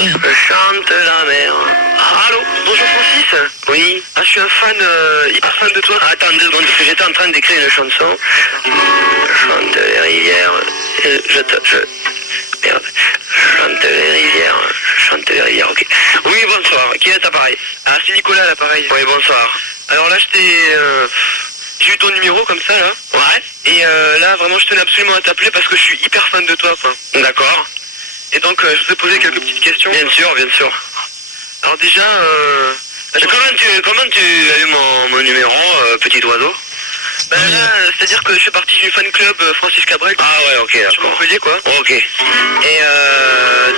Je chante la mer. Ah, allô, bonjour Francis. Oui. Ah, je suis un fan, hyper fan de toi. Attends 2 secondes, parce que j'étais en train d'écrire une chanson. Je chante les rivières. Merde. Je chante les rivières. Je chante les rivières, ok. Oui, bonsoir. Qui est à l'appareil? Ah, c'est Nicolas à l'appareil. Oui, bonsoir. Alors là, j'ai eu ton numéro comme ça, là. Ouais. Et là, vraiment, je tenais absolument à t'appeler parce que je suis hyper fan de toi, quoi. D'accord. Et donc, je vous ai posé quelques petites questions. Bien sûr, bien sûr. Alors déjà, comment tu as eu mon numéro, petit oiseau? Ben là, c'est-à-dire que je fais partie du fan club Francis Cabrel. Ah ouais, ok, d'accord. Sur Montpellier, quoi. Ok. Et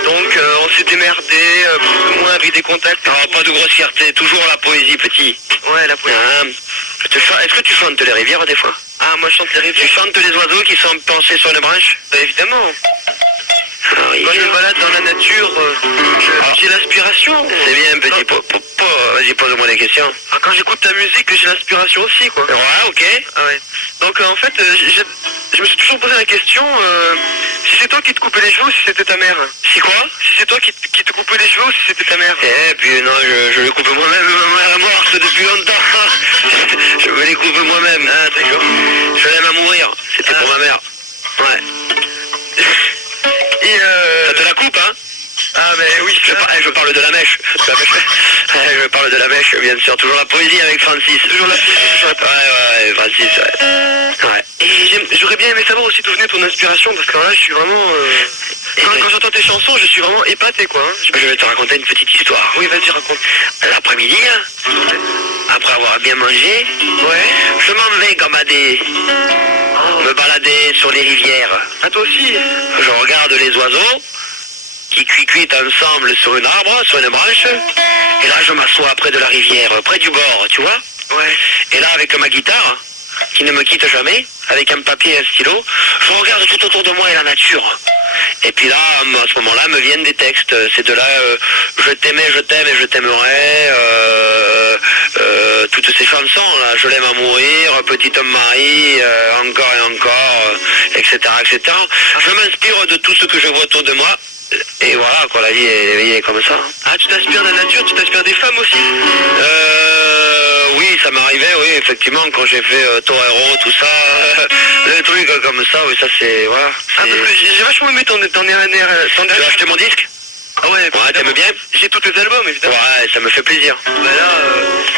donc, on s'est démerdé, plus ou moins avec des contacts. Ah, pas de grosse fierté, toujours la poésie, petit. Ouais, la poésie. Est-ce que tu chantes les rivières des fois? Ah, moi je chante les rivières. Tu chantes les oiseaux qui sont pensés sur une branche? Ben, évidemment. Quand je me balade dans la nature, j'ai l'aspiration. C'est bien, petit. Vas-y, pose-moi des questions. Ah, quand j'écoute ta musique, j'ai l'aspiration aussi, quoi. Ouais, ok. Ah ouais. Donc, en fait, je me suis toujours posé la question, si c'est toi qui te coupais les cheveux ou si c'était ta mère. Si quoi? Si c'est toi qui te coupais les cheveux ou si c'était ta mère. Eh, puis non, je les coupe moi-même. Ma mère est morte depuis longtemps. Je me les coupe moi-même. Ah, d'accord. Je l'aime à mourir. C'était pour ma mère. Ouais. Et ça te la coupe, hein? Ah, mais oui, je parle de la mèche. Je parle de la mèche, bien sûr. Toujours la poésie avec Francis. Toujours la poésie. Ouais, Francis, ouais. Et j'aurais bien aimé savoir aussi d'où venait ton inspiration, parce que là, je suis vraiment... Quand j'entends tes chansons, je suis vraiment épaté, quoi. Hein. Je vais te raconter une petite histoire. Oui, vas-y, raconte. L'après-midi, après avoir bien mangé, je m'en vais gamader. Me balader sur les rivières. Ah, toi aussi? Je regarde les oiseaux qui cuitent ensemble sur un arbre, sur une branche. Et là, je m'assois près de la rivière, près du bord, tu vois? Ouais. Et là, avec ma guitare, qui ne me quitte jamais, avec un papier et un stylo, je regarde tout autour de moi et la nature. Et puis là, à ce moment-là, me viennent des textes. C'est de là, je t'aimais, je t'aime et je t'aimerai. Toutes ces chansons-là, je l'aime à mourir, Petit homme Marie, encore et encore, etc., etc. Je m'inspire de tout ce que je vois autour de moi. Et voilà, quoi, la vie est comme ça. Ah, tu t'inspires de la nature, tu t'inspires des femmes aussi? Oui, ça m'arrivait, oui, effectivement, quand j'ai fait Torero, tout ça, des trucs comme ça, oui, ça c'est, voilà. Ah, parce que j'ai vachement aimé ton dernier... Tu as acheté mon disque? Ah ouais, t'aimes bien? J'ai tous tes albums, évidemment. Ouais, ça me fait plaisir. Bah là,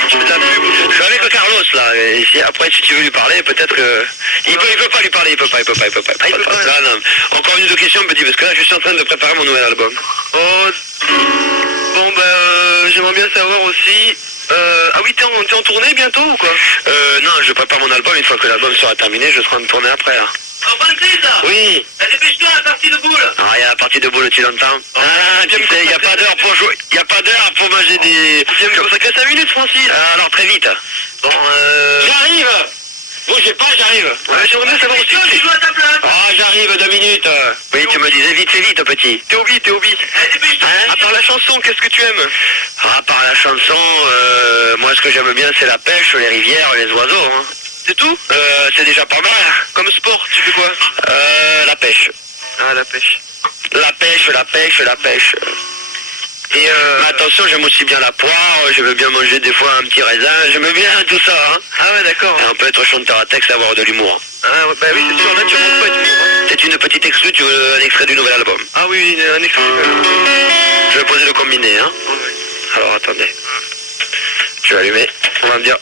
je fais ta pub. Je suis avec le Carlos, là, et après, si tu veux lui parler, peut-être que... Il peut pas lui parler, il peut pas. Non. Encore une ou deux questions, petit, parce que là, je suis en train de préparer mon nouvel album. Oh, bon, bah, j'aimerais bien savoir aussi... Ah oui, t'es en tournée bientôt ou quoi? Non, je prépare mon album, une fois que l'album sera terminé, je serai en tournée après, là. Oh, Francis! Oui. Dépêche-toi, la partie de boule! Ah, il y a la partie de boule, tu l'entends? Ah, tu sais, il n'y a pas d'heure pour jouer, il n'y a pas d'heure pour manger des... Tu viens me consacrer 5 minutes, Francis? Alors, très vite. Bon, J'arrive! Bougez pas, j'arrive. Ouais, j'aimerais bien savoir aussi... Tu joues à ta place! Ah, j'arrive, 2 minutes. Oui, tu me disais vite, c'est vite, petit. T'es Obi. Dépêche-toi! À part la chanson, qu'est-ce que tu aimes? À part la chanson, moi, ce que j'aime bien, c'est la pêche, les rivières, les oiseaux, hein. C'est tout? C'est déjà pas mal. Comme sport, tu fais quoi? La pêche. Ah, la pêche. La pêche. Et mais attention, j'aime aussi bien la poire, j'aime bien manger des fois un petit raisin, j'aime bien tout ça, hein. Ah ouais, d'accord. Et on peut être chanteur à texte et avoir de l'humour. Ah ouais, bah oui, c'est sûr, là tu rentres pas du tout. C'est une petite exclue, tu veux un extrait du nouvel album? Ah oui, un extrait. Je vais poser le combiné, hein. Ouais. Alors attendez. Je vais allumer, on va me dire...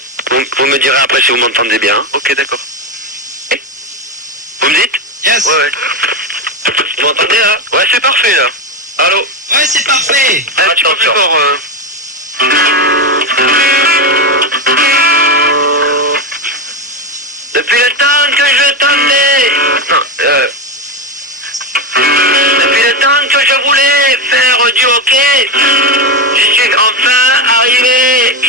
Vous me direz après si vous m'entendez bien. Ok, d'accord. Vous me dites? Yes! Ouais. Vous m'entendez là? Ouais, c'est parfait là. Allô? Ouais, c'est parfait! Un petit peu plus fort. Depuis le temps que je t'attendais. Non, Depuis le temps que je voulais faire du hockey, je suis enfin arrivé,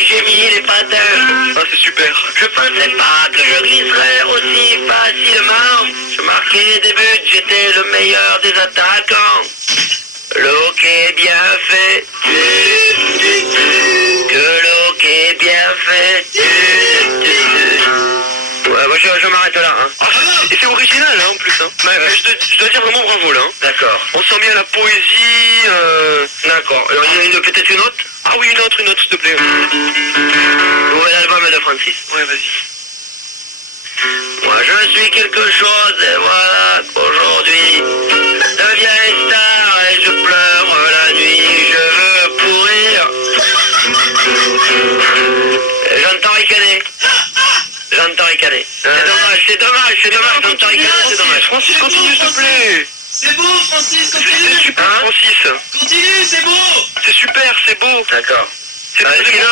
j'ai mis les patins. Ah, c'est super. Je pensais pas que je glisserais aussi facilement. Je marquais des buts, j'étais le meilleur des attaquants. Le hockey est bien fait. Que le hockey est bien fait. Ouais, moi je m'arrête là. Hein. Ah, et c'est original hein, en plus. Hein. Ma pêche de je dois dire vraiment bravo là. Hein. D'accord. On sent bien la poésie. D'accord. Alors, il y en a peut-être une autre? Ah oui, une autre, s'il te plaît. Nouvel album de Francis. Ouais, vas-y. Moi je suis quelque chose et voilà qu'aujourd'hui deviens une star et je pleure la nuit, je veux pourrir. J'entends ricaner. J'entends ricaner. C'est dommage, j'entends ricaner, c'est dommage. Francis, continue, s'il te plaît. C'est beau, Francis, C'est continue. super, Hein Francis. Continue, c'est beau. C'est super, c'est beau. D'accord. C'est Sinon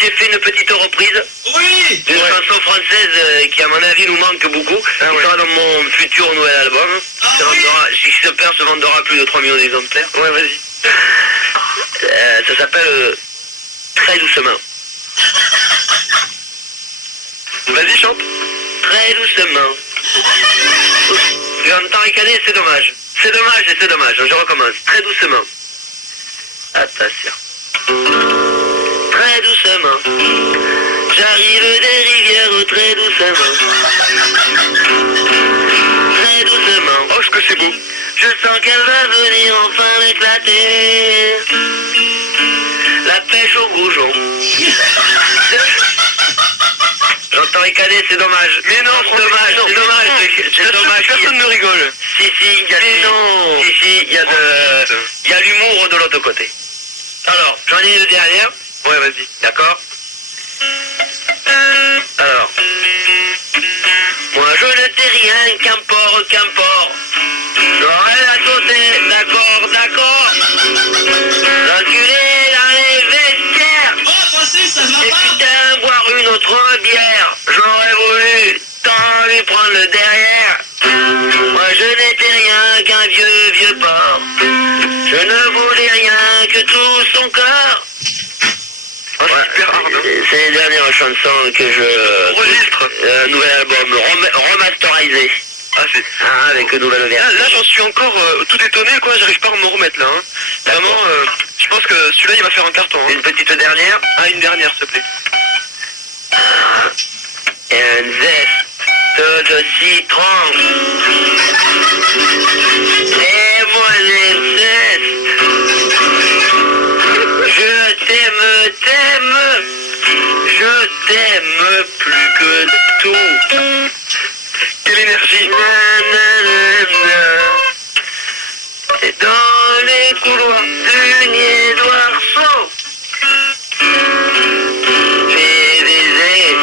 j'ai fait une petite reprise Oui. d'une chanson française qui à mon avis nous manque beaucoup. Ah Qui ouais. sera dans mon futur nouvel album. Ah Se oui. vendra- si ce père se vendra plus de 3 millions d'exemplaires. Ouais, vas-y. Ça s'appelle Très doucement. Vas-y, chante. Très doucement. J'entends ricaner, c'est dommage. C'est dommage. Je recommence. Très doucement. Attention. Très doucement. J'arrive des rivières très doucement. Très doucement. Oh, ce que c'est beau. Je sens qu'elle va venir enfin m'éclater. La pêche au goujon. J'entends ricaner, c'est dommage. Mais non, c'est dommage, non, c'est dommage. C'est dommage. Personne ne rigole. Si, il y a Mais non. il y a l'humour de l'autre côté. Alors, j'en ai une dernière. Ouais, vas-y. D'accord. Alors, moi je ne sais rien, qu'importe. J'aurai la sauter, d'accord. L'enculé dans les vestiaires. Oh, Francis, ça va Et pas. putain, boire une autre bière. J'aurais voulu tant lui prendre le derrière. Moi je n'étais rien qu'un vieux porc. Je ne voulais rien que tout son corps. Oh, c'est super hard. Hein. C'est les dernières chansons que je... Enregistre. Nouvel album remasterisé. Ah, c'est... Avec une nouvelle version. Là, j'en suis encore tout étonné, quoi. J'arrive pas à me remettre, là. Hein. D'accord. Vraiment, je pense que celui-là, il va faire un carton. Hein. Une petite dernière. Ah, une dernière, s'il te plaît. Un zeste de citron. Et mon inceste. Je t'aime plus que tout. Quelle énergie. Nanana. Et dans les couloirs du nier d'Oiseau, les baisers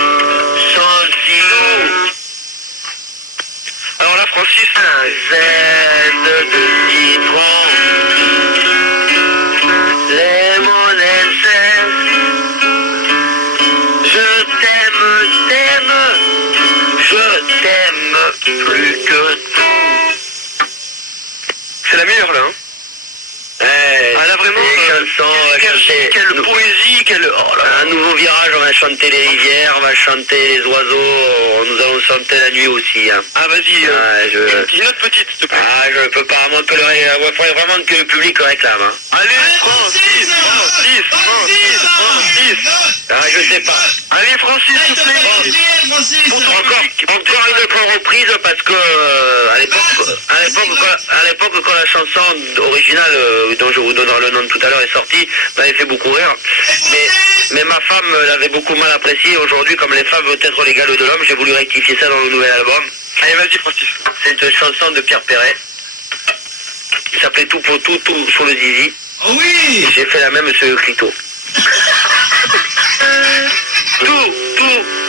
sont si doux. Alors là, Francis, Un zeste de citron, les mon inceste. Je t'aime plus que tout. c'est la meilleure, là. Hein. Ah, là, vraiment, les chansons, quelle poésie, quelle... Oh là là. un nouveau virage, on va chanter les rivières, on va chanter les oiseaux, nous allons chanter la nuit aussi. Hein. Ah, vas-y, Ouais, une autre petite, s'il te plaît. je ne peux pas, moi, que il faudrait vraiment que le public le réclame. Hein. Allez, Allez, Francis. Je sais pas. Allez, Francis, s'il te plaît. Francis. Encore une autre reprise parce que à l'époque quand la chanson originale dont je vous donnerai le nom tout à l'heure est sortie, m'avait fait beaucoup rire. Mais ma femme l'avait beaucoup mal appréciée. Aujourd'hui, comme les femmes veulent être l'égale de l'homme, j'ai voulu rectifier ça dans le nouvel album. Allez, vas-y, Francis. C'est une chanson de Pierre Perret qui s'appelait Tout pour tout sur le zizi. Oh oui. J'ai fait la même sur le clito. Tout,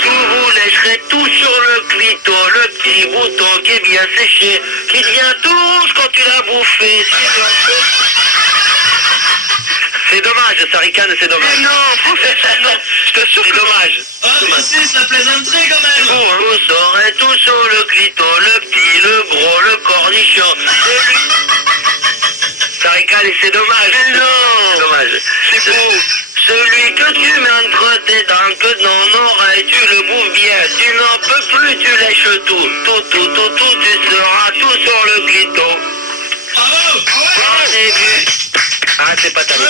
vous lècherez tout sur le clito, le petit bouton qui est bien séché, qui devient douce quand tu l'as bouffé. C'est dommage, ça ricane, c'est dommage. Mais non, je t'assure c'est que dommage. Oh, Francis, la plaisanterie quand même. Vous saurez tout sur le clito, le petit, le gros, le cornichon. Ça ricane et c'est dommage. Mais non. C'est dommage. C'est beau. Celui que tu mets entre tes dents, que dans l'oreille, tu le bouffes bien. Tu n'en peux plus, tu lèches tout. Tout, tu seras tout sur le clito. Bravo. J'en ai vu. Ah, c'est pas terminé.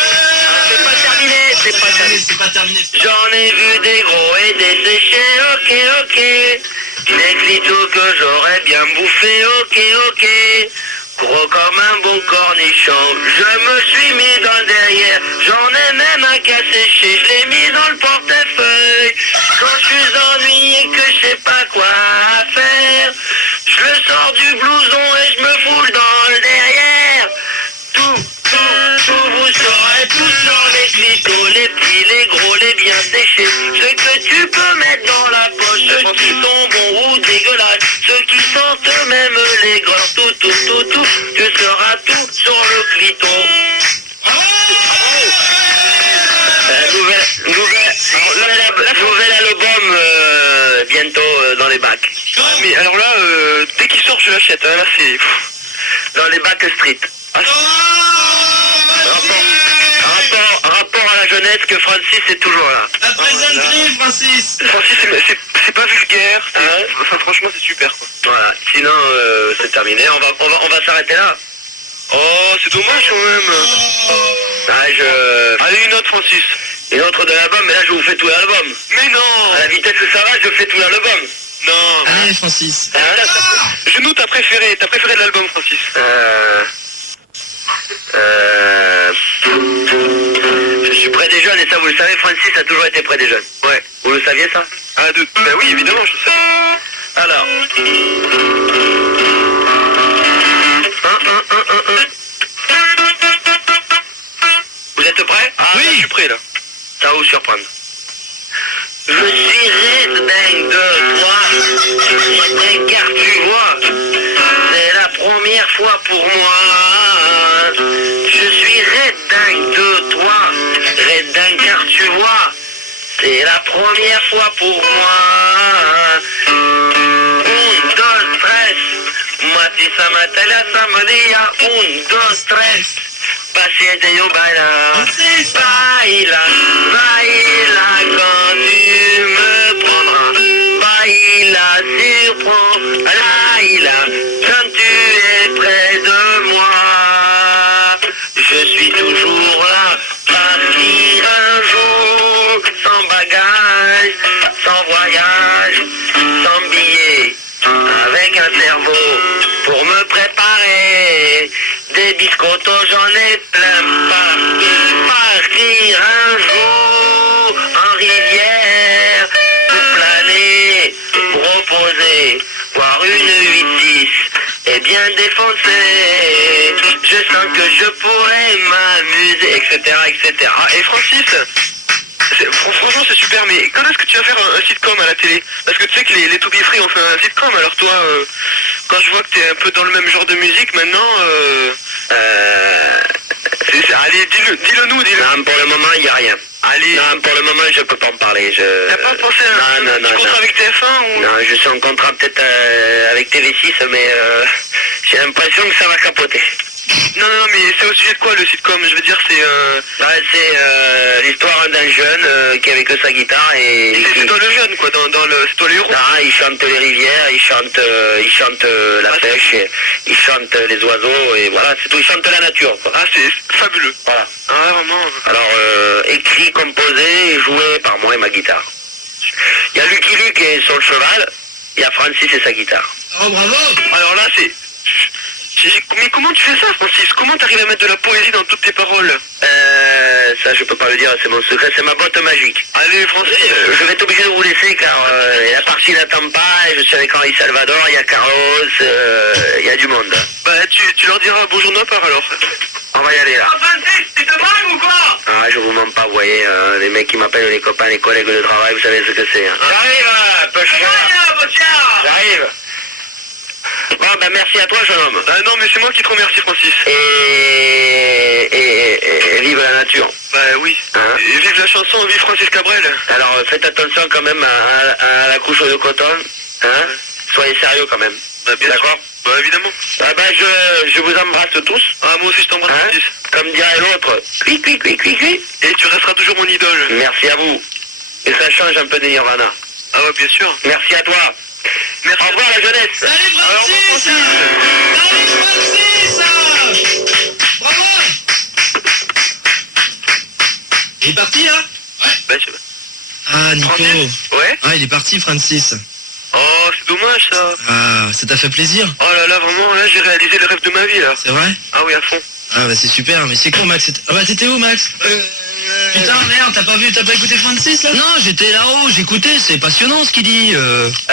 C'est pas terminé. C'est pas terminé. J'en ai vu des gros et des séchés, ok, Des clitos que j'aurais bien bouffé, ok, ok. Gros comme un bon cornichon. Je me suis mis dans le derrière. J'en ai même un qu'à sécher. Je l'ai mis dans le portefeuille. Quand je suis ennuyé que je sais pas quoi faire, je le sors du blouson et je me foule dans le derrière. Tout, vous saurez tout sur les clitos, les petits, les gros, les bien séchés. Ceux que tu peux mettre dans la poche, ceux qui sont bons ou dégueulasses, ceux qui sentent même les grands, tout, tu sauras tout sur le clito. Nouvel album bientôt dans les bacs. Mais alors là, dès qu'il sort, je l'achète. Hein. Là, c'est... Dans les bacs street. Ah, Rapport à la jeunesse que Francis est toujours là. La plaisanterie, Francis. Francis, c'est pas vulgaire. Enfin, franchement, c'est super, quoi. Voilà, sinon c'est terminé, on va s'arrêter là. Oh, c'est dommage, quand même. Allez, une autre, Francis. Une autre de l'album, mais là je vous fais tout l'album. Mais non. À la vitesse que ça va, je fais tout l'album. Non. Allez, Francis. Je note ta préférée de l'album, Francis. Je suis près des jeunes et ça vous le savez, Francis a toujours été près des jeunes. Ouais, vous le saviez ça? Ben oui, évidemment, je sais. Alors. Vous êtes prêts? Oui, je suis prêt, là. Ça va vous surprendre. Je suis dingue de toi, dingue car tu vois, c'est la première fois pour moi. Je suis dingue de toi, dingue car tu vois, c'est la première fois pour moi. Un, dos, tres, Matisa Matala Samaria, un, dos, tres, Paciente yo baila, baila, baila quand tu me prendras, baila, surprends, baila, quand tu es près de moi. Je suis toujours là, partir un jour, sans bagage, sans voyage, sans billet, avec un cerveau pour me préparer. Des biscottos, j'en ai plein partout. Partir un jour en rivière pour planer, pour reposer, voir une 8-6 et bien défoncer. Je sens que je pourrais m'amuser, etc., etc. Et Francis, franchement, c'est super, mais quand est-ce que tu vas faire un sitcom à la télé? Parce que tu sais que les To Be Free ont fait un sitcom, alors toi, quand je vois que t'es un peu dans le même genre de musique, maintenant, allez, dis-le nous, dis-le. Non, pour le moment, il n'y a rien. Allez. Non, pour le moment, je peux pas en parler. T'as pas pensé à un petit contrat avec TF1 ou... Non, je suis en contrat peut-être avec TV6, mais j'ai l'impression que ça va capoter. Non, mais c'est au sujet de quoi le sitcom? Je veux dire, C'est l'histoire d'un jeune qui avait que sa guitare et... C'est toi le jeune, quoi, c'est toi le héros. Non, il chante les rivières, il chante la pêche, il chante les oiseaux, et voilà, c'est tout, il chante la nature, quoi. Ah, c'est fabuleux. Voilà. Ah, vraiment. Alors, écrit, composé et joué par moi et ma guitare. Il y a Lucky Luke et son cheval, il y a Francis et sa guitare. Oh, bravo. Alors là, mais comment tu fais ça, Francis? Comment t'arrives à mettre de la poésie dans toutes tes paroles? Ça je peux pas le dire, c'est mon secret, c'est ma botte magique. Allez, Francis. Je vais être obligé de vous laisser car la partie n'attend pas, et je suis avec Henri Salvador, il y a Carlos, il y a du monde. Bah, tu leur diras bonjour de ma part, alors. On va y aller là. Francis, tu te bragues ou quoi? Ah, je vous mens pas, vous voyez, les mecs qui m'appellent les copains, les collègues de travail, vous savez ce que c'est. Hein. J'arrive, peu cher. J'arrive. Bon, ben merci à toi, jeune homme. Non, mais c'est moi qui te remercie, Francis. Et vive la nature. Bah oui. Hein? Et vive la chanson, vive Francis Cabrel. Alors faites attention quand même à la couche de coton. Hein? Soyez sérieux quand même. Bah bien D'accord. sûr. Bah évidemment. Ah ben je vous embrasse tous. Ah, moi aussi je t'embrasse, Hein? Francis. Comme dirait l'autre. Cui, cui, cui, cui, cui. Et tu resteras toujours mon idole. Merci à vous. Et ça change un peu des Nirvana. Ah ouais, bien sûr. Merci à toi. Merci. Au revoir la jeunesse. Salut, Francis. Salut, Francis. Bravo. Il est parti, là? Bah, Ah, Nico. Francis. Ouais. Ah, il est parti, Francis. Oh, c'est dommage. dommage ça. Ah, ça t'a fait plaisir? Oh là là, vraiment, là j'ai réalisé le rêve de ma vie là. C'est vrai? Ah oui, à fond. Ah bah c'est super, mais c'est quoi Max? Ah bah t'étais où Max? Putain merde, t'as pas écouté Francis là? Non, j'étais là-haut, j'écoutais, c'est passionnant ce qu'il dit.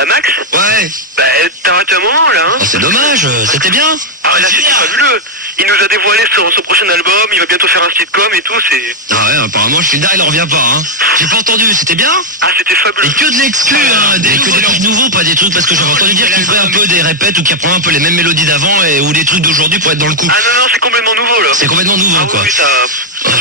Max? Ouais. Bah t'as raté un moment là, hein. Oh, c'est dommage, c'était bien. Ah ouais, là c'est fabuleux. Il nous a dévoilé son prochain album, il va bientôt faire un sitcom et tout, c'est... Ah ouais, apparemment je suis là, il en revient pas hein. J'ai pas entendu, c'était bien? Ah c'était fabuleux. Et que de l'exclu, hein, que des trucs nouveaux, pas des trucs, parce que j'avais entendu dire qu'il ferait un peu des répètes ou qu'il reprend un peu les mêmes mélodies d'avant ou des trucs d'aujourd'hui pour être dans le coup. Ah non, c'est complètement nouveau là. C'est complètement nouveau Ah quoi. oui, ça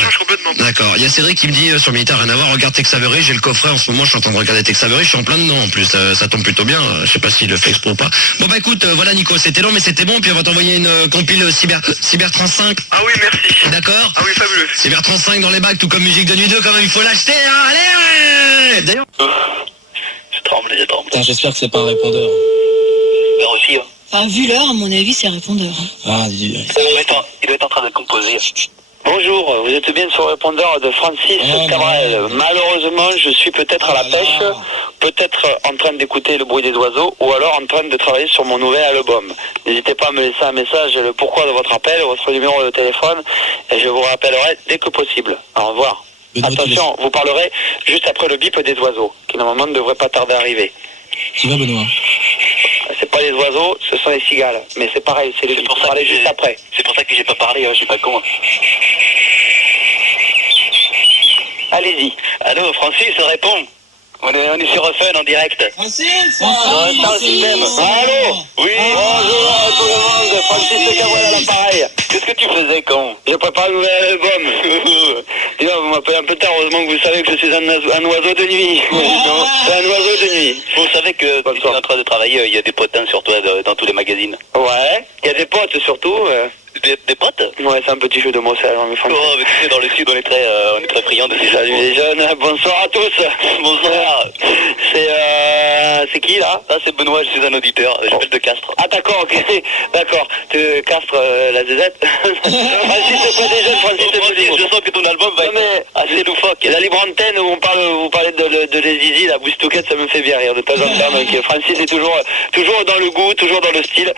change complètement. D'accord, il y a Cédric qui me dit sur Militaire rien à voir, regarde Tex Avery, j'ai le coffret en ce moment, je suis en train de regarder Tex Avery, je suis en plein dedans en plus, ça tombe plutôt bien, je sais pas s'il le fait exprès ou pas. Bon bah écoute, voilà Nico, c'était long mais c'était bon, puis on va t'envoyer une compile Cyber 35. Ah oui, merci. D'accord. Ah oui, fabuleux. Cyber 35 dans les bacs, tout comme Musique de Nuit 2, quand même il faut l'acheter, hein, allez ouais. D'ailleurs... Je tremble. Putain, j'espère que c'est pas un répondeur. L'heure aussi, hein. Ah, vu l'heure, à mon avis, c'est répondeur. Ah, Il doit être en train de composer. Bonjour, vous êtes bien sur le répondeur de Francis Cabrel. Malheureusement, je suis peut-être à la pêche, peut-être en train d'écouter le bruit des oiseaux, ou alors en train de travailler sur mon nouvel album. N'hésitez pas à me laisser un message, le pourquoi de votre appel, votre numéro de téléphone, et je vous rappellerai dès que possible. Au revoir. Attention, vous parlerez juste après le bip des oiseaux, qui normalement ne devrait pas tarder à arriver. Tu vas Benoît? C'est pas les oiseaux, ce sont les cigales. Mais c'est pareil, c'est les bip. Vous parlez juste après. C'est pour ça que j'ai pas parlé, hein, je suis pas con. Allez-y. Allô, Francis, réponds. On est sur Fun en direct. Francis, Allô? Oui, bonjour à tout le monde, Francis Cabrel à l'appareil. Qu'est-ce que tu faisais, con? Je prépare un nouvel album. Dis donc, vous m'appelez un peu tard, heureusement que vous savez que je suis un oiseau de nuit. C'est un oiseau de nuit. Vous savez que quand tu es en train de travailler, il y a des potins sur toi dans tous les magazines. Ouais, il y a des potes surtout. Des potes? Ouais, c'est un petit jeu de mots, ça, dans mes français. Oh, mais tu sais, dans le sud, on est très friands de ces Salut choses. les jeunes, bonsoir à tous. Bonsoir. C'est qui là? Ah, c'est Benoît, je suis un auditeur, j'appelle de Castres. Ah d'accord, ok, d'accord. Tu castres la ZZ. Francis, c'est pas des jeunes, Francis, c'est pas des Je sens que ton album va Non, mais- être assez loufoque. La libre antenne où vous parlez de les zizi, la boustouquette, ça me fait bien rire de temps en temps. Donc Francis est toujours dans le goût, toujours dans le style.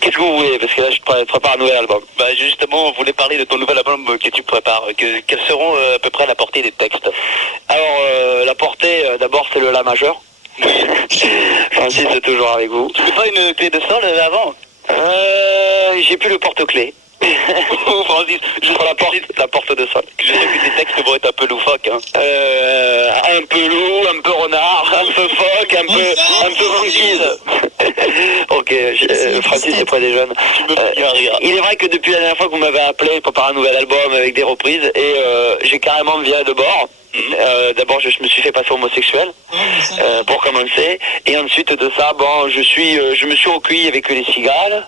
Qu'est-ce que vous voulez? Parce que là, je prépare un nouvel album. Bah justement, on voulait parler de ton nouvel album que tu prépares. Quelles seront à peu près la portée des textes? Alors, la portée, d'abord, c'est le La majeur. Francis est toujours avec vous. Tu mets pas une clé de sol avant? J'ai plus le porte-clés. Francis, Sur la porte de sol. je sais que tes textes vont être un peu loufoques. Hein. Un peu loup, un peu renard, un peu phoque, un peu banquise. Ok, Francis c'est près des jeunes. Tu me fais bien rire. Il est vrai que depuis la dernière fois que vous m'avez appelé pour préparer un nouvel album avec des reprises, et j'ai carrément viré de bord. D'abord je me suis fait passer homosexuel pour commencer, et ensuite de ça je me suis recueilli avec les cigales.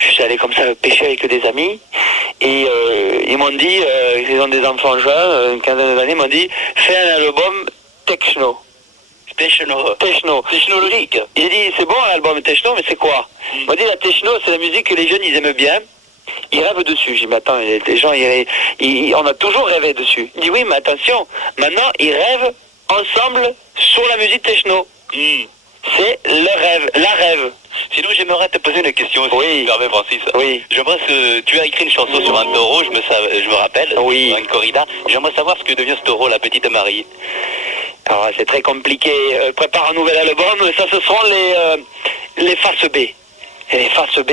Je suis allé comme ça pêcher avec des amis, et ils m'ont dit, ils ont des enfants jeunes, une quinzaine d'années, ils m'ont dit fais un album techno. Technologique. J'ai dit c'est bon l'album techno, mais c'est quoi? Ils m'ont dit la techno c'est la musique que les jeunes ils aiment bien. Ils rêvent dessus. J'ai dit, mais attends, les gens, on a toujours rêvé dessus. Il dit, oui, mais attention, maintenant, ils rêvent ensemble sur la musique techno. C'est le rêve, la rêve. Sinon, j'aimerais te poser une question, si Oui. tu me permets, Francis. Oui. J'aimerais que tu as écrit une chanson sur un taureau, je me rappelle, Oui. sur une corrida. J'aimerais savoir ce que devient ce taureau, la petite Marie. Alors, c'est très compliqué. Prépare un nouvel album. Ça, ce seront les faces B. Et les faces B,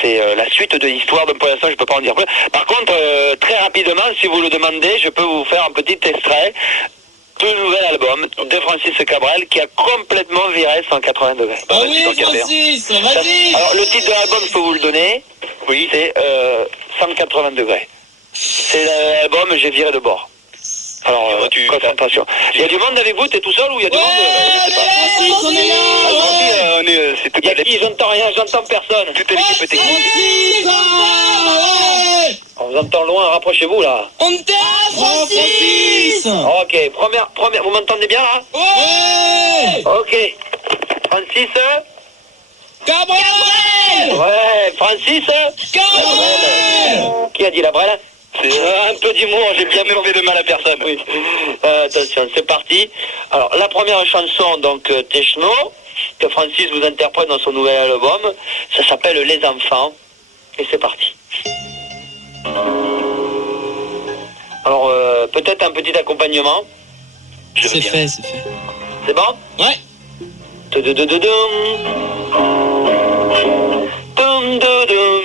c'est la suite de l'histoire. Donc, pour l'instant, je ne peux pas en dire plus. Par contre, très rapidement, si vous le demandez, je peux vous faire un petit extrait du nouvel album de Francis Cabrel qui a complètement viré 180 degrés. Ah vas-y, oui, tant qu'à faire. Francis, vas-y. Alors, le titre de l'album, je peux vous le donner. Oui. C'est 180 degrés. C'est l'album J'ai viré de bord. Alors, concentration. Il y a du monde avec vous? T'es tout seul ou il y a du monde? Ouais, Francis, on est là. Ouais. C'est toute Il y a l'équipe. qui? J'entends rien, j'entends personne. Toute l'équipe technique. Francis, ouais. On vous entend loin, rapprochez-vous là. On t'aime, Francis. Ok, première, vous m'entendez bien là? Ouais. Ok. Francis? Cabrel. Ouais, Francis? Cabrel. Qui a dit la brêle? C'est Un peu d'humour, j'ai bien ne fait de mal à personne. Oui. Attention, c'est parti. Alors, la première chanson, donc, techno, que Francis vous interprète dans son nouvel album. Ça s'appelle Les Enfants. Et c'est parti. Alors, peut-être un petit accompagnement. C'est fait, c'est fait. C'est bon? Ouais. Tududududum. Dum, dudum.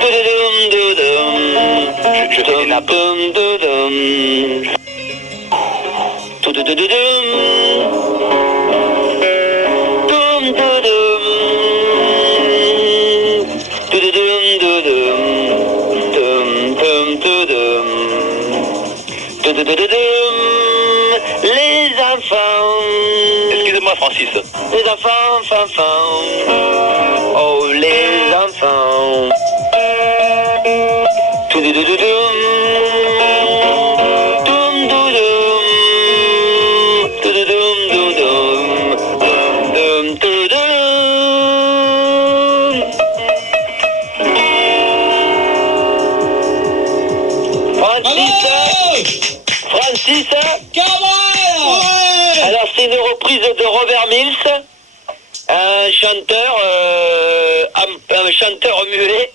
Dududum, dudum. Je fais des nappes. Dum, dudum. Tududududum. Dum, dudum. Tududum, dudum. Dum, dum, dudum. Tududududum. Les enfants. Excusez-moi, Francis. Les enfants, fanfans. Oh, les enfants. Tududududum. Dum, dudum. Tududum, dudum. Dum, dudum. Francis, Ouais. alors c'est une reprise de Robert Mills, un chanteur muet.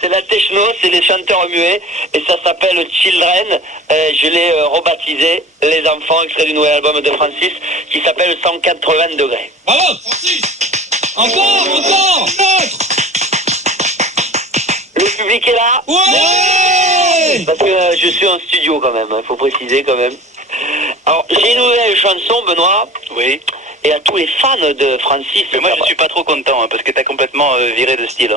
C'est la techno, c'est les chanteurs muets, et ça s'appelle Children. Je l'ai rebaptisé Les Enfants, extrait du nouvel album de Francis, qui s'appelle 180 degrés. Bravo, Francis. Encore. Le public est là, Ouais. parce que je suis en studio quand même, il faut préciser quand même. Alors, j'ai une nouvelle chanson, Benoît, Oui. et à tous les fans de Francis. Mais moi, je suis pas trop content, parce que t'as complètement viré de style.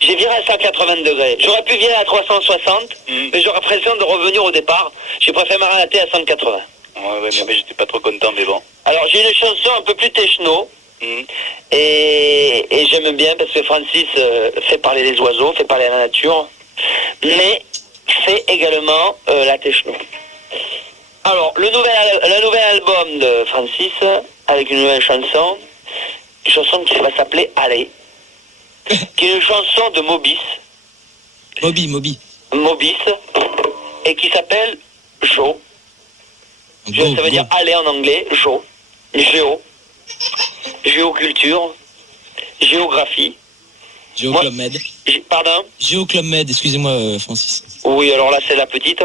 J'ai viré à 180 degrés. J'aurais pu virer à 360, mais j'aurais l'impression de revenir au départ. J'ai préféré m'arrêter à 180. Ouais, mais je suis pas trop content, mais bon. Alors, j'ai une chanson un peu plus techno, et j'aime bien parce que Francis fait parler les oiseaux, fait parler la nature, mais fait également la techno. Alors, le nouvel album de Francis, avec une nouvelle chanson, une chanson qui va s'appeler Allez, qui est une chanson de Mobis, Moby. et qui s'appelle Jo. Jo, ça veut dire aller en anglais, Jo. Géo. Géoculture. Géographie. Géo Moi- Club Med. Pardon? Géo Club Med, excusez-moi, Francis. Oui, alors là, c'est la petite.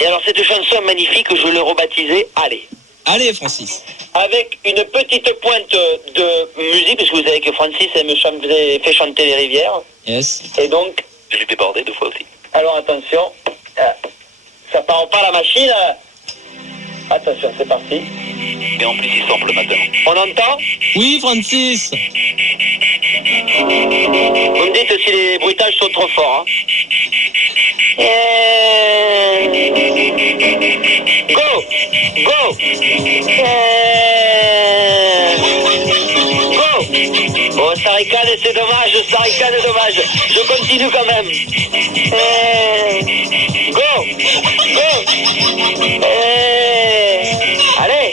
Et alors, cette chanson magnifique, je l'ai rebaptisée Allez. Allez, Francis. Avec une petite pointe de musique, parce que vous savez que Francis fait chanter les rivières. Yes. Et donc, Je l'ai débordé 2 fois aussi. alors attention, ça part pas la machine. Attention, c'est parti. Et en plus, il sample maintenant. On entend? Oui, Francis. Vous me dites si les bruitages sont trop forts. Hein. Go! Go! Go! Bon, ça ricane et c'est dommage, ça ricane et dommage. Je continue quand même. Go! Go! Allez!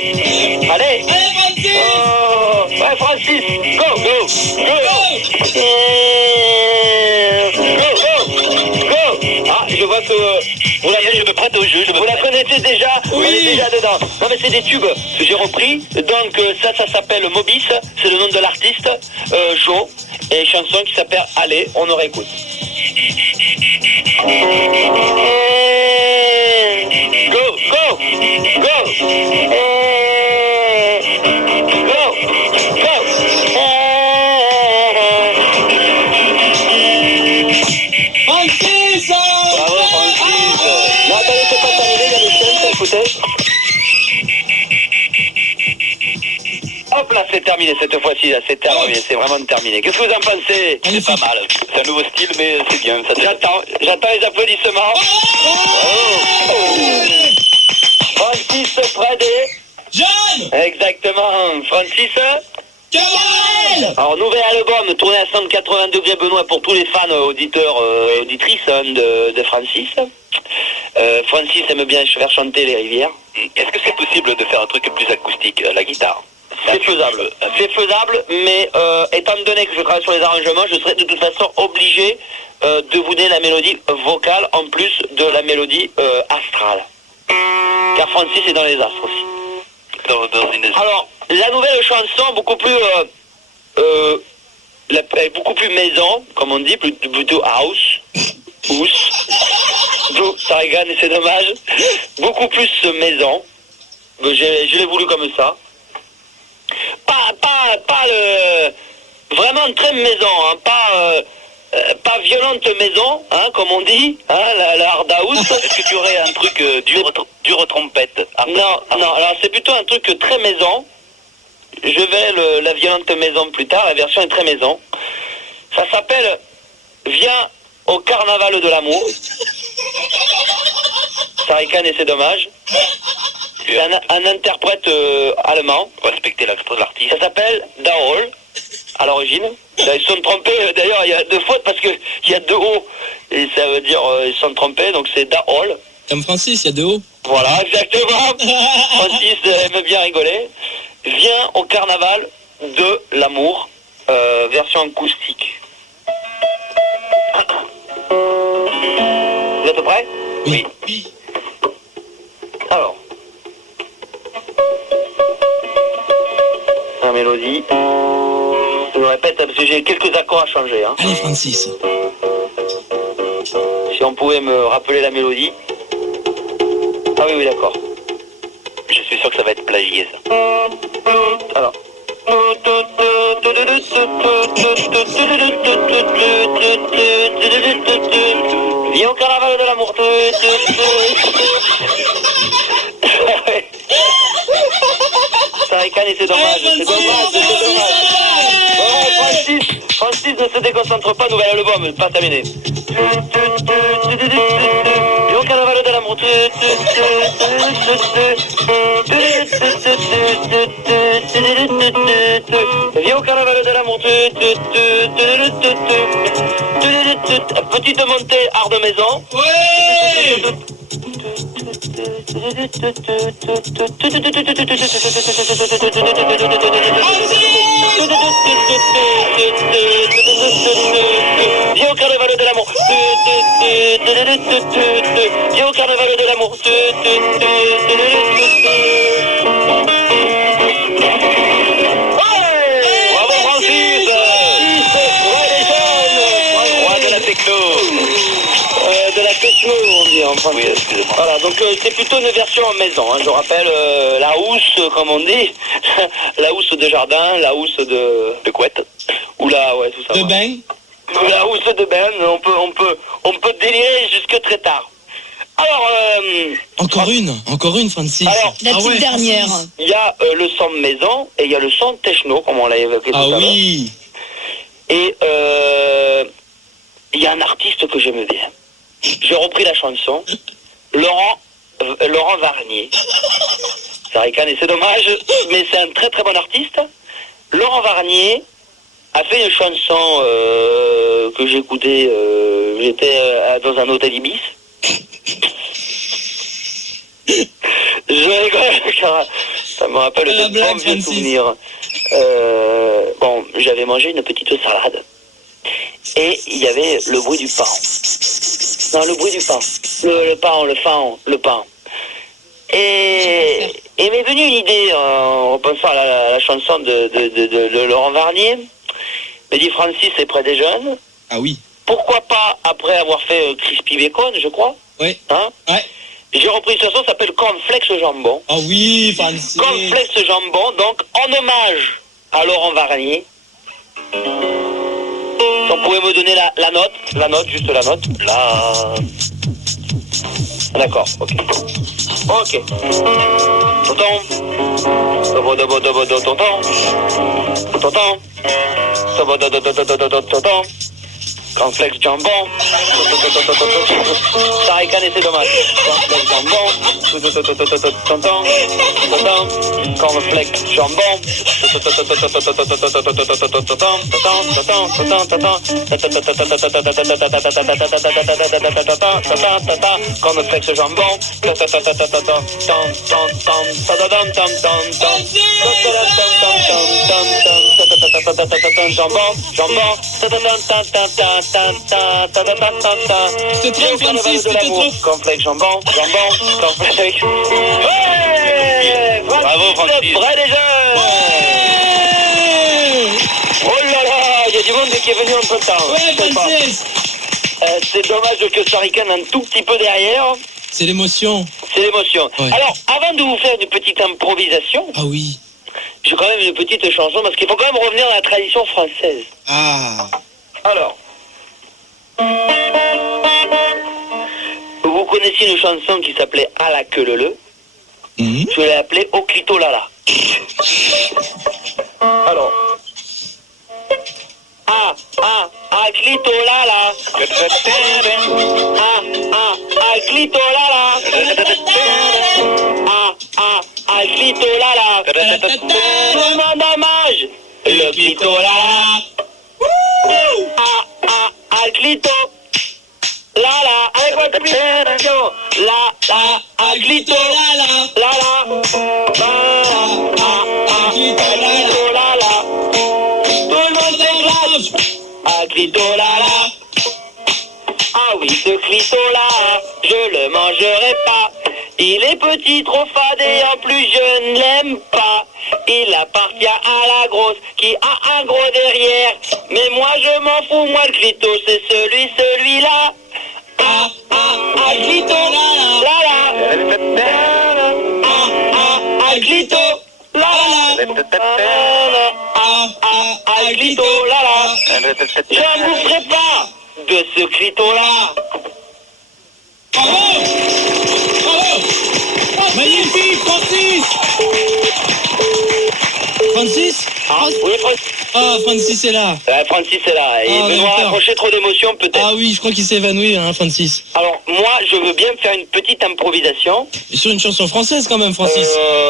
Allez! Allez, Francis. Oh, ouais, Francis! Go! Go! Go! Go! Ah, je vois que Je me prête au jeu, vous la connaissez déjà, Oui. elle est déjà dedans. Non mais c'est des tubes que j'ai repris. Donc ça s'appelle Mobis, c'est le nom de l'artiste, Jo, et chanson qui s'appelle Allez, on en réécoute. Go, go, go, go, go. Francis. Bravo Francis. Non attendez, c'est pas terminé, il y a le chien, écoutez. Hop là, c'est terminé cette fois-ci, là, c'est terminé, c'est vraiment terminé. Qu'est-ce que vous en pensez? C'est pas mal. C'est un nouveau style, mais c'est bien. Ça J'attends les applaudissements. Francis Pradé. John. Exactement, Francis. Camarel. Alors, nouvel album tourné à 180 degrés Benoît pour tous les fans, auditeurs, auditrices hein, de Francis. Francis aime bien faire chanter les rivières. Est-ce que c'est possible de faire un truc plus acoustique, la guitare? C'est faisable, mais étant donné que je travaille sur les arrangements, je serai de toute façon obligé de vous donner la mélodie vocale en plus de la mélodie astrale. Car Francis est dans les astres aussi. Dans une... Alors, La nouvelle chanson, beaucoup plus maison, comme on dit, plutôt house. D'où ça rigole et c'est dommage. Beaucoup plus maison. Je l'ai voulu comme ça. Pas le... Vraiment très maison, hein, pas violente maison, hein, comme on dit, hein, la hard house. Est-ce que tu aurais un truc dur trompette? Non, alors c'est plutôt un truc très maison. Je verrai la violente maison plus tard, la version est très maison. Ça s'appelle Viens au carnaval de l'amour. Ça ricane et c'est dommage. Un interprète allemand. Respecter l'artiste. Ça s'appelle Daol, à l'origine. Ils sont trompés, d'ailleurs il y a deux fautes parce qu'il y a deux O. Et ça veut dire ils sont trompés, donc c'est Daol. Comme Francis, il y a 2 O. Voilà, exactement. Francis aime bien rigoler. Viens au carnaval de l'amour, version acoustique. Vous êtes prêts? Oui. Alors. La mélodie. Je me répète parce que j'ai quelques accords à changer. Hein. Allez, Francis. Si on pouvait me rappeler la mélodie. Ah oui, d'accord. Je suis sûr que ça va être plagié, ça. Alors. Viens au carnaval de l'amour. Ça ricane et c'est dommage. C'est dommage. Francis ne se déconcentre pas, nouvel album, pas terminé. Viens au carnaval de l'amour. Viens au carnaval de l'amour. Petite montée, art de maison. Ouais. Viens au carnaval de l'amour. Viens au carnaval de l'amour. Bravo Francis. Roi de la techno. De la techno, on dit en français. Oui, excusez-moi. Voilà, donc c'est plutôt une version en maison. Hein. Je rappelle la housse, comme on dit, la housse de jardin, la housse de couette, ou la, ouais, tout ça. De ouais. bain. La housse de bain, on peut délirer jusque très tard. Alors, Encore une, Francis. Alors, La petite dernière. il y a le son maison et il y a le son techno, comme on l'a évoqué tout à l'heure. Oui. Et il y a un artiste que j'aime bien. J'ai repris la chanson, Laurent Varnier. Ça ricane et c'est dommage, mais c'est un très très bon artiste. Laurent Varnier a fait une chanson que j'écoutais, j'étais dans un hôtel Ibis. Je rigole car ça me rappelle La de blague, bons vieux Francis. souvenirs. Bon, j'avais mangé une petite salade. Et il y avait le bruit du pain. Non, le bruit du pain. Le pain. Et m'est venue une idée en repensant à la chanson de Laurent Varnier. Me dit Francis est près des jeunes. Ah oui. Pourquoi pas, après avoir fait Crispy Bacon, je crois, Oui. hein, Ouais. j'ai repris une chanson qui s'appelle Cornflakes Jambon. Ah oui, Francis. Cornflakes Jambon, donc en hommage à Laurent Varnier. Si on pouvait me donner la note, juste la note. Là. D'accord, ok. Ok. Tonton. Tonton. Cornflakes jambon. Ça ricane et c'est dommage. Cornflakes jambon. Tonton. Cornflakes jambon. Cornflakes jambon. Tu te trompes, Francis, tu te trompes. Cornflakes jambon, cornflakes. Ouais, Bravo, Francis. Près des jeunes. Oh là là, il y a du monde qui est venu en peu de temps. Ouais, Francis. C'est dommage que Sarikan un tout petit peu derrière. C'est l'émotion. C'est l'émotion. Ouais. Alors, avant de vous faire une petite improvisation, Ah oui. j'ai quand même une petite chanson parce qu'il faut quand même revenir à la tradition française. Ah. Alors, vous connaissez une chanson qui s'appelait À la queue leu. Mhm. Je l'ai appelée Au clito lala. Alors, clito lala. Clito lala. Clito lala. Demande hommage. Le clito lala. Clito lala. Avec votre application. Clito lala. Clito lala. Tout le monde s'éclate. Clito lala. Ah oui, ce clito-là, je le mangerai pas. Il est petit, trop fade et en plus je ne l'aime pas. Il appartient à la grosse qui a un gros derrière. Mais moi je m'en fous, moi le clito c'est celui-là. Clito, la. Clito, la. Clito, la. Je ne vous ferai pas de ce clito-là. Bravo. Bravo. Magnifique, Francis. Francis. Oui, Francis. Ah, Francis est là. Francis est là. Il Ah, veut nous d'accord. raccrocher trop d'émotions peut-être. Ah oui, je crois qu'il s'est évanoui, hein, Francis. Alors, moi, je veux bien faire une petite improvisation. Et sur une chanson française quand même, Francis.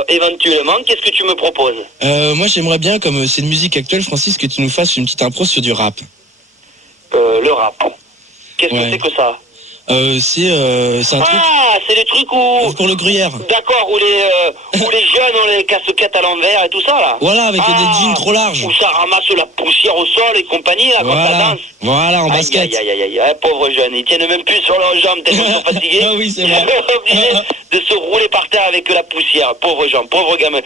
Éventuellement, qu'est-ce que tu me proposes? Moi, j'aimerais bien, comme c'est une musique actuelle, Francis, que tu nous fasses une petite impro sur du rap. Le rap. Qu'est-ce Ouais. que c'est que ça? C'est un truc Ah, c'est les trucs où... pour le gruyère. D'accord, où les jeunes ont les casquettes à l'envers et tout ça, là. Voilà, avec des jeans trop larges. Où ça ramasse la poussière au sol et compagnie, là, quand ça Voilà, danse. voilà, en basket. Aïe, pauvre jeune, ils tiennent même plus sur leurs jambes tellement ils sont fatigués. Ah oui, c'est Ils vrai. sont obligés de se rouler par terre avec la poussière. Pauvre gens, pauvre gamin.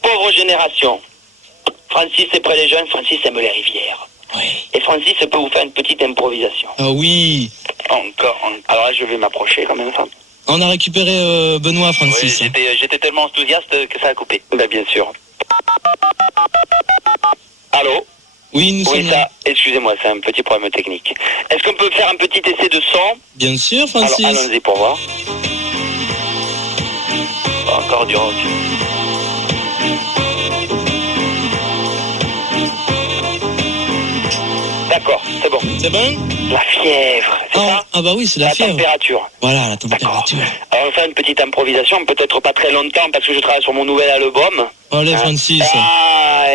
Pauvre génération. Francis est près des jeunes, Francis aime les rivières. Oui. Et Francis peut vous faire une petite improvisation. Ah oui. Encore. Alors là, je vais m'approcher quand même. On a récupéré Benoît, Francis. Oui, j'étais tellement enthousiaste que ça a coupé. Ben, bien sûr. Allô? Oui, nous Oui, sommes ça, là. excusez-moi, c'est un petit problème technique. Est-ce qu'on peut faire un petit essai de son? Bien sûr, Francis. Alors, allons-y pour voir. Encore du rock. D'accord, c'est bon. C'est bon? La fièvre, c'est ça? Ah bah oui, c'est la fièvre. Température. Voilà, la D'accord. température. Alors, on va faire une petite improvisation, peut-être pas très longtemps, parce que je travaille sur mon nouvel album. Allez, Francis.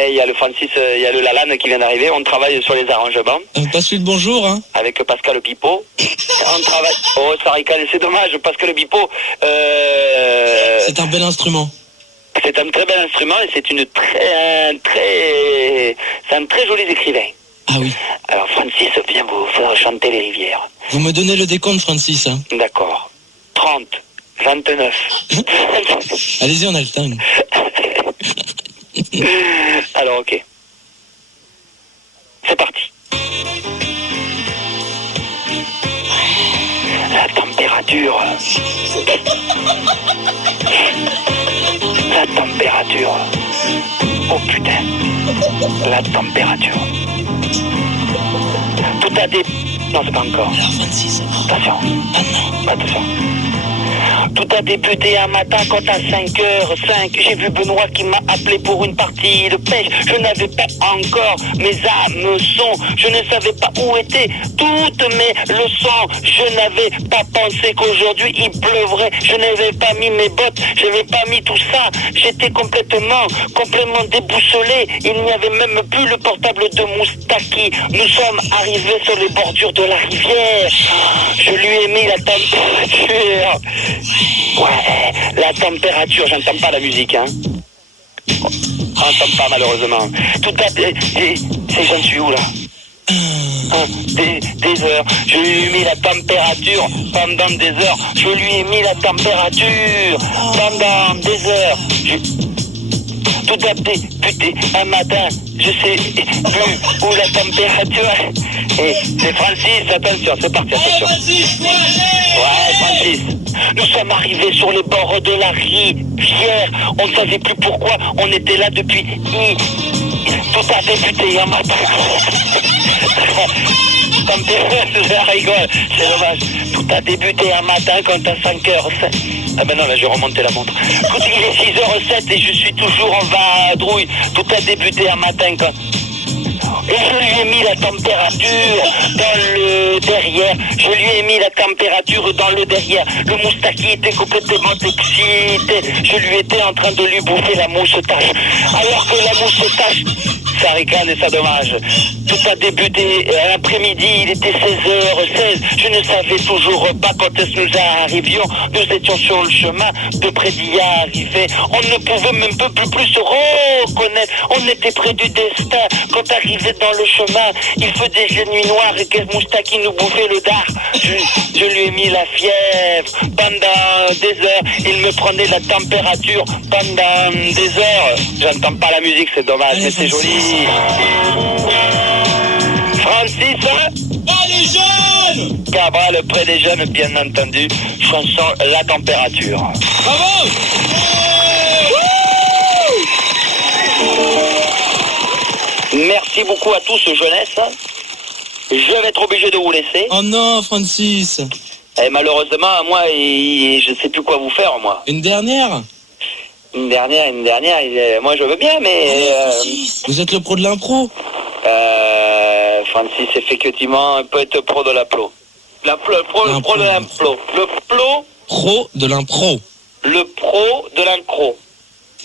Il y a le Francis, il y a le Lalanne qui vient d'arriver. On travaille sur les arrangements Passe-lui le bonjour, hein. avec Pascal Pipo. On travaille. Oh, ça ricane, c'est dommage. Pascal Pipo, C'est un bel instrument. c'est un très bel instrument et c'est c'est un très joli écrivain. Ah oui. Alors Francis vient vous faire chanter les rivières. Vous me donnez le décompte, Francis, hein. D'accord. 30, 29. Allez-y, on a le temps. nous. Alors ok. C'est parti. La température. La température. Oh putain. La température. Tout a des... Non, c'est pas encore. Alors, Francis. Attention. Ah non. Attention. Tout a débuté un matin quand à 5h05, j'ai vu Benoît qui m'a appelé pour une partie de pêche. Je n'avais pas encore mes hameçons, je ne savais pas où étaient toutes mes leçons. Je n'avais pas pensé qu'aujourd'hui il pleuvrait, je n'avais pas mis mes bottes, je n'avais pas mis tout ça. J'étais complètement déboussolé. Il n'y avait même plus le portable de Moustaki. Nous sommes arrivés sur les bordures de la rivière. Je lui ai mis la température. Ouais, la température, j'entends pas la musique, hein. J'entends pas malheureusement. Tout à fait. C'est j'en suis où là? Des heures, je lui ai mis la température pendant des heures. Je lui ai mis la température pendant des heures. Tout a débuté un matin, je sais plus où la température est. Et c'est Francis, attention, c'est parti, attention. Ouais, Francis. Nous sommes arrivés sur les bords de la rivière. On ne savait plus pourquoi on était là depuis. Tout a débuté un matin. Je rigole, c'est dommage. Tout a débuté un matin quand à 5h07. Ah ben non, là j'ai remonté la montre. Écoute, il est 6h07 et je suis toujours en vadrouille. Tout a débuté un matin quand... Et je lui ai mis la température dans le derrière. Je lui ai mis la température dans le derrière. Le moustaki était complètement excité. Je lui étais en train de lui bouffer la moustache. Alors que la moustache, ça ricane et ça dommage. Tout a débuté l'après-midi, il était 16h16. Je ne savais toujours pas quand est-ce que nous arrivions. Nous étions sur le chemin de près d'y arriver. On ne pouvait même plus se reconnaître. On était près du destin. Quand arrivait dans le chemin, il faisait nuit noire et quel moustaki nous bouffait le dard. Je lui ai mis la fièvre pendant des heures. Il me prenait la température pendant des heures. J'entends pas la musique, c'est dommage, mais c'est joli. Francis, Pas les jeunes! Cabral, près des jeunes, bien entendu. Chanson La Température. Bravo! Merci beaucoup à tous, jeunesse. Je vais être obligé de vous laisser. Oh non, Francis. Et malheureusement, moi, je ne sais plus quoi vous faire, moi. Une dernière? Une dernière, moi je veux bien, mais... Francis, vous êtes le pro de l'impro. Francis, effectivement, il peut être pro de l'impro. Le pro de l'impro. Pro de l'impro. Le pro de l'incro.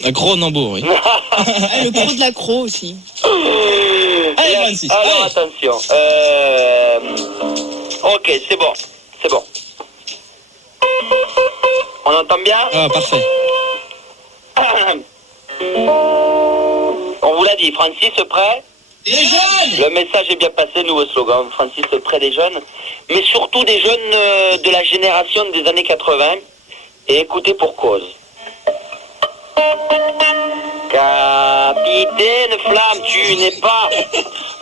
Un gros Nambour, oui. Le pro de l'accro aussi. Allez, Francis, alors, allez. attention. Ok, c'est bon. On entend bien? Ah, parfait. On vous l'a dit, Francis, prêt? Des jeunes! Le message est bien passé, nouveau slogan. Francis, près des jeunes, mais surtout des jeunes de la génération des années 80. Et écoutez pour cause. Capitaine Flamme, tu n'es pas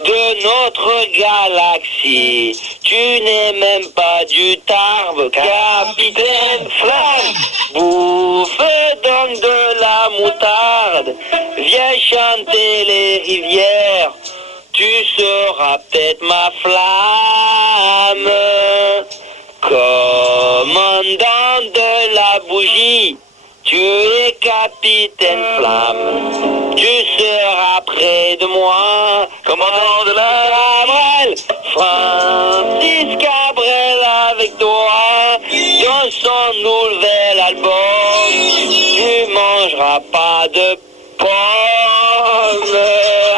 de notre galaxie. Tu n'es même pas du Tarbes. Capitaine Flamme, bouffe donc de la moutarde. Viens chanter les rivières. Tu seras peut-être ma flamme. Commandant de la bougie, tu es capitaine Flamme, tu seras près de moi, commandant de la Cabrel, Francis Cabrel avec toi, dans son nouvel album, tu mangeras pas de pommes.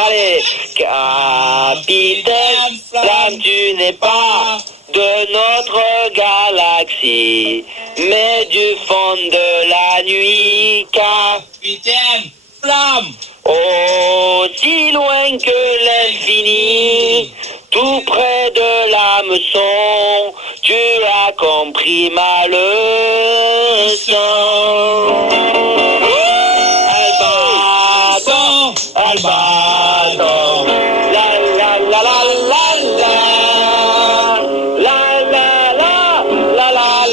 Allez, capitaine Flamme, tu n'es pas de notre galaxie, mais du fond de la nuit, Capitaine Flamme! aussi loin que l'infini, tout près de l'hameçon, tu as compris ma leçon. Albator, Albator, la la la la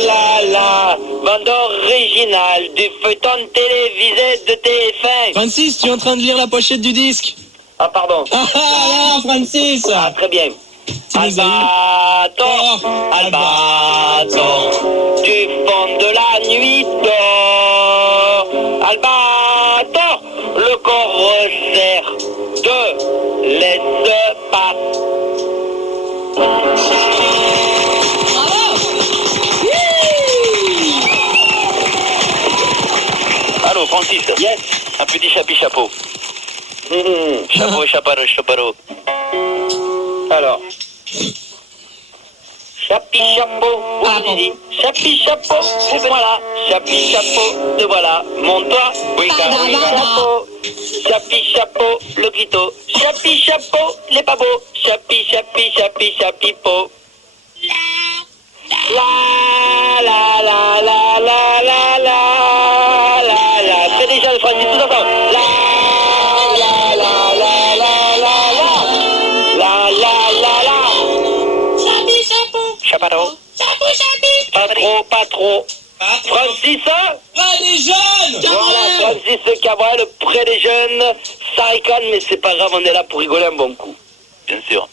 la la. Bande originale du feuilleton télévisé de TF1. Francis, tu es en train de lire la pochette du disque? Ah pardon. Ah, Francis! Ah très bien. Tu les as Albator, Albator, du fond de la nuit d'or. Albator, le corsaire de l'espace. Allô, Francis. Yes. Un petit chapeau. Chapeau. Alors. Chapeau, chapeau, te voilà. Chapeau, te voilà. Monte-toi. Oui, chapeau, le clito. Chapeau, les pas beaux. chapi, chapipo. La la la la la la la la la. Fais déjà le Francis tout ensemble. La la la la la la la la la la. Chapi chapeau. Chapato. Chapeau chapi. Pas trop, pas trop. Francis. Pas des jeunes. Voilà, Francis Cabrel, près des jeunes. Ça ricane, mais c'est pas grave, on est là pour rigoler un bon coup. Bien sûr.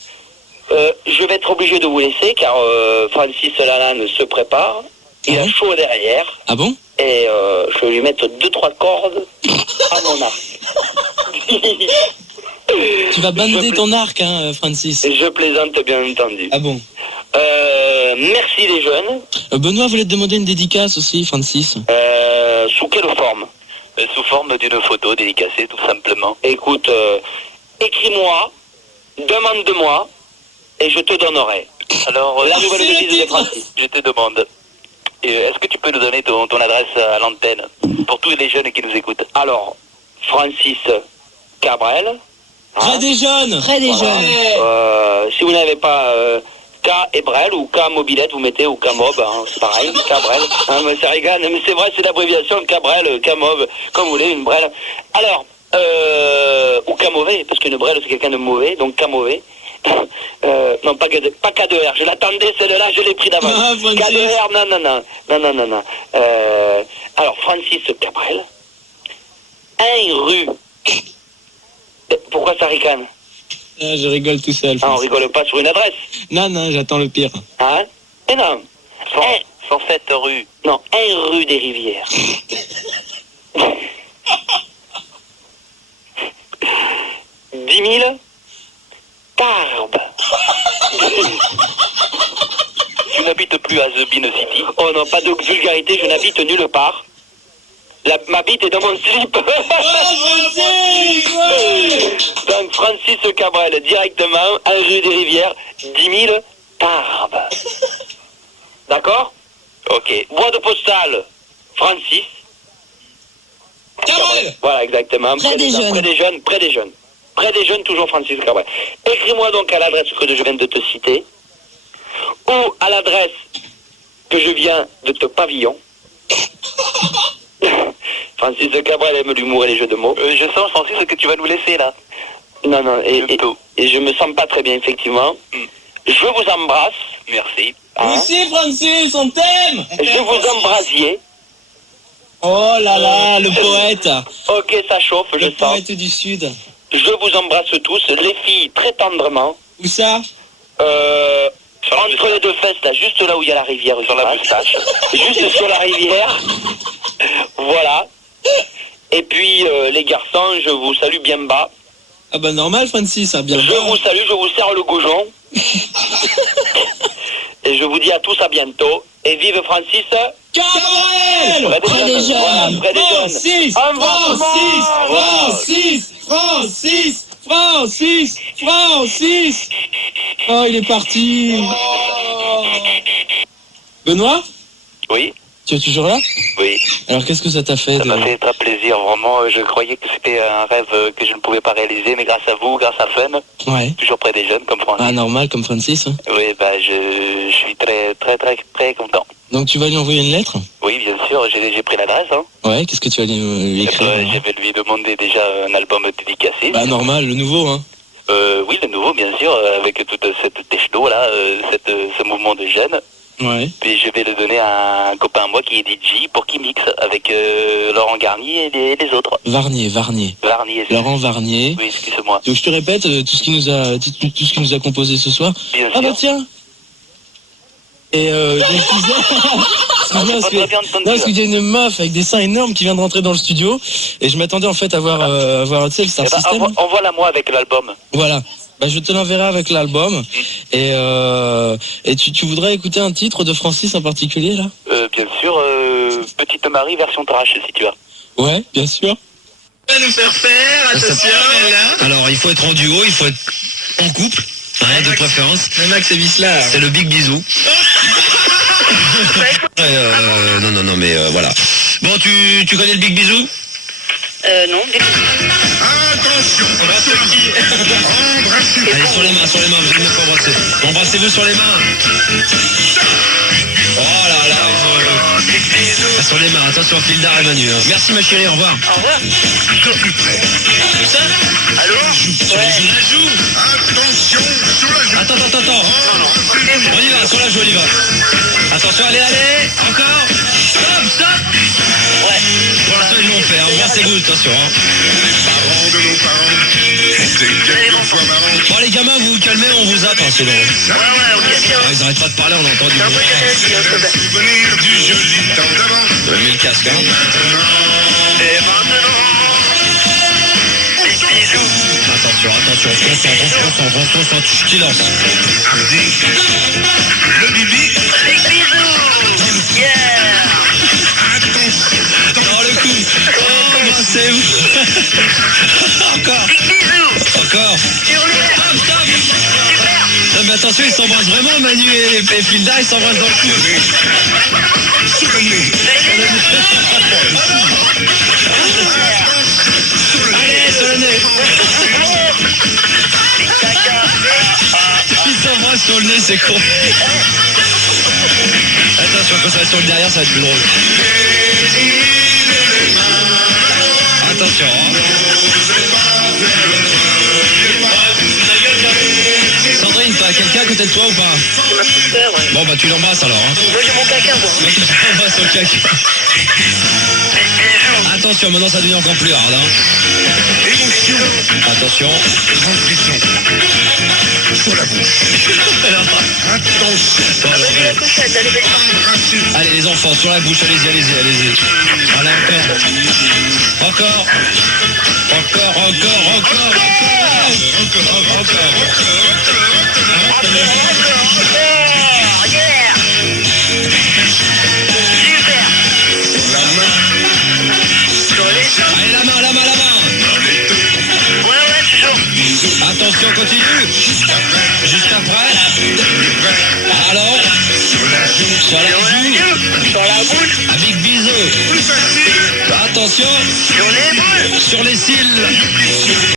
Je vais être obligé de vous laisser car Francis Lalanne se prépare. Il a chaud derrière. Ah bon? Et je vais lui mettre 2-3 cordes à mon arc. Tu vas bander ton arc, hein, Francis. Je plaisante bien entendu. Ah bon? Merci les jeunes. Benoît voulait te demander une dédicace aussi, Francis. Sous quelle forme? Sous forme d'une photo dédicacée, tout simplement. Écoute, écris-moi, demande-moi, et je te donnerai. Alors, La nouvelle visite de Francis. je te demande, est-ce que tu peux nous donner ton adresse à l'antenne pour tous les jeunes qui nous écoutent? Alors, Francis Cabrel. Près des jeunes. Près des jeunes. Si vous n'avez pas K et Brel ou K mobilette, vous mettez ou K-mob, hein, c'est pareil, Cabrel. Hein, mais ça rigole, mais c'est vrai, c'est l'abréviation Cabrel, K-mob, comme vous voulez, une Brel. Alors, ou K-mauvais, parce qu'une Brel c'est quelqu'un de mauvais, donc K-mauvais. Non, pas K2R, je l'attendais, celle-là, je l'ai pris d'avance. Ah, K2R, non. Alors, Francis Cabrel, 1 rue. Pourquoi ça ricane? Ah, je rigole tout seul. Ah, on rigole pas sur une adresse. Non, j'attends le pire. Hein? Mais non. 107 rue. Non, 1 rue des Rivières. 10 000 Tarbes. Tu n'habites plus à The Bean City. Oh non, pas de vulgarité, je n'habite nulle part. Ma bite est dans mon slip. Donc Francis Cabrel, directement, 1 rue des Rivières, 10 000 Tarbes. D'accord? Ok. Boîte de postale, Francis. Cabrel. Voilà, exactement. Près des jeunes. Près des jeunes, toujours Francis Cabrel. Écris-moi donc à l'adresse que je viens de te citer, ou à l'adresse que je viens de te pavillon. Francis Cabrel aime l'humour et les jeux de mots. Je sens, Francis, que tu vas nous laisser là. Non, et je me sens pas très bien, effectivement. Je vous embrasse. Merci. Hein. Aussi, Francis, on t'aime. Je vous embrasier. Oh là là, le poète. Ok, ça chauffe, je Le sens. poète du Sud. Je vous embrasse tous, les filles, très tendrement. Où ça? Entre les deux fesses, là, juste là où il y a la rivière. Sur la moustache. Juste sur la rivière. Voilà. Et puis, les garçons, je vous salue bien bas. Ah bah normal, Francis, hein, bien. Je vous salue, je vous serre le goujon. Et je vous dis à tous à bientôt. Et vive Francis Cabrel. Près des jeunes. Voilà, près des jeunes. Francis, Un bon Francis. Oh, il est parti. Oh. Benoît, Oui, tu es toujours là? oui. Alors qu'est-ce que ça t'a fait Ça m'a fait très plaisir, vraiment. Je croyais que c'était un rêve que je ne pouvais pas réaliser, mais grâce à vous, grâce à Fun, Ouais. toujours près des jeunes comme Francis. Ah, normal, comme Francis. Hein. Oui, je suis très content. Donc tu vas lui envoyer une lettre? Oui, bien sûr, j'ai pris l'adresse. Hein. Ouais, qu'est-ce que tu vas lui écrire? Je vais lui demander déjà un album dédicacé. Bah normal, le nouveau, hein. Oui, le nouveau, bien sûr, avec toute cette techno là, ce mouvement de jeunes. Ouais. Puis je vais le donner à un copain à moi qui est DJ pour qu'il mixe avec Laurent Garnier et les autres. Varnier. Varnier. Laurent Varnier. Oui, excuse-moi. Donc je te répète tout ce qu'il nous a composé ce soir. Bien Ah sûr. bah tiens. Et donc, je disais- excuse-moi, parce Pas très bien entendu, non, parce là. qu'il y a une meuf avec des seins énormes qui vient de rentrer dans le studio et je m'attendais en fait à voir tu sais, le Star Eh ben, System. envoie-la moi avec l'album. Voilà. Bah, je te l'enverrai avec l'album. Et tu voudrais écouter un titre de Francis en particulier là? Bien sûr, Petite Marie version trash si tu as. Ouais, bien sûr. Va nous faire faire, attention, alors il faut être en duo, il faut être en couple, hein, de préférence. Le Max et Visla. C'est le big bisou. Non, mais voilà. Bon, tu connais le big bisou? Non. Attention, on va se qui. Allez, sur les mains, vous allez me faire voir Embrassez-vous sur les mains. Oh là là. Sur les mains, attention, Filda et Manu. Hein. Merci ma chérie, au revoir. Au revoir. Ça Allô? Ouais. Attention sur la joue. Attends. On y va, sur la joue, on y va. Attention, allez, encore. Stop. Ouais. Pour l'instant, ils l'ont fait. Hein. Embrassez-vous, attention. Hein. Parents de nos parents. C'est quelquefois marrant. Bon, les gamins, vous vous calmez, on vous attend, c'est bon. Ouais, ok, tiens. Ah, ils arrêtent pas de parler, on entend du Non, bruit. moi j'ai rien dit, hein, s'il te plaît. Souvenir du joli temps d'avant. Vous avez mis le casque, hein. Et maintenant, des bisous. Attention, on se concentre, silence. Le bibi. Des bisous. Yeah. Dans le coup. Oh, embrassez-vous. Encore. Sur les lèvres. Stop. Super. Non, mais attention, ils s'embrassent vraiment, Manu et Filda, ils s'embrassent dans le cou. Sur le nez. Allez, sur le nez. Des caca. Ils s'embrassent sur le nez, c'est con. Attention, quand ça va sur le derrière, ça va être plus drôle. Attention. Hein. Sandrine, t'as quelqu'un à côté de toi ou pas? C'est ma petite sœur, ouais. Bon, bah tu l'embrasses alors. Hein. Moi j'ai mon caca, moi. Tu l'embrasses au caca. Attention, maintenant ça devient encore plus hard. Hein. Émotion. Attention. Transmission. Sur la bouche. Attention. Bon, Vas-y, la couchette, allez, vas-y. Embrasser. allez les enfants, sur la bouche, allez-y. Voilà, encore. Yeah. Super. La main. Sur les seins. Allez, la main. Dans les deux. Ouais, toujours. Attention, continue. Juste après. Alors, Sur la joue. sur la joue, Sur la bouche. un big bisou. Plus facile. Attention, Sur les boules. sur les cils.